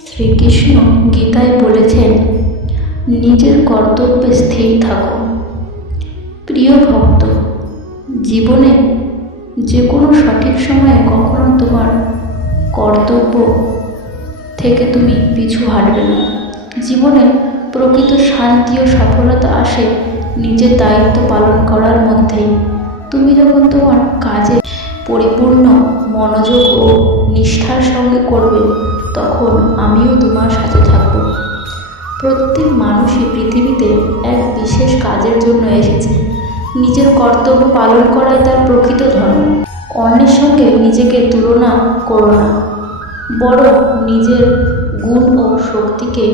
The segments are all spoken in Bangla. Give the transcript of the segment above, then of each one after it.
শ্রীকৃষ্ণ গীতায় বলেছেন, নিজের কর্তব্যে স্থির থাকো। প্রিয় ভক্ত, জীবনে যে কোনো সঠিক সময়ে কখনো তোমার কর্তব্য থেকে তুমি পিছু হাঁটবে না। জীবনে প্রকৃত শান্তি ও সফলতা আসে নিজের দায়িত্ব পালন করার মধ্যেই। তুমি যখন তোমার কাজে পরিপূর্ণ মনোযোগ ও নিষ্ঠার সঙ্গে করবে, তখন আমিও তোমার সাথে থাকব। প্রত্যেক মানুষই পৃথিবীতে এক বিশেষ কাজের জন্য এসেছে। নিজের কর্তব্য পালন করাই তার প্রকৃত ধর্ম। অন্যের সঙ্গে নিজেকে তুলনা করো না, বরং নিজের গুণ ও শক্তিকে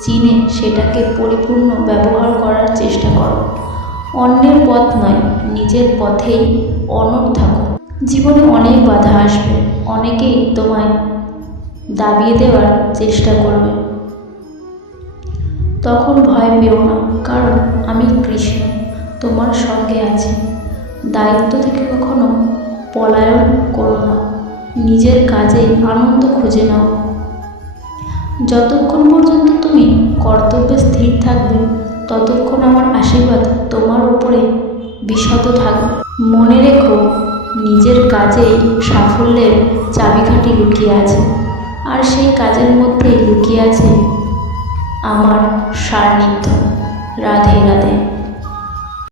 চিনে সেটাকে পরিপূর্ণ ব্যবহার করার চেষ্টা করো। অন্যের পথ নয়, নিজের পথেই অনড় থাকো। জীবনে অনেক বাধা আসবে। অনেকেই তোমায় দাবিয়ে দেওয়ার চেষ্টা করবে। তখন ভয় পেও না, কারণ আমি কৃষ্ণ, তোমার সঙ্গে আছি। দায়িত্ব থেকে কখনো পলায়ন করো না, নিজের কাজে আনন্দ খুঁজে নাও। যতক্ষণ পর্যন্ত তুমি কর্তব্যে স্থির থাকবে, ততক্ষণ আমার আশীর্বাদ তোমার কাজেই সাফল্যের চাবিকাঠি লুকিয়ে আছে। আর সেই কাজের মধ্যেই লুকিয়ে আছে আমার সান্নিধ্য রাধে রাধে।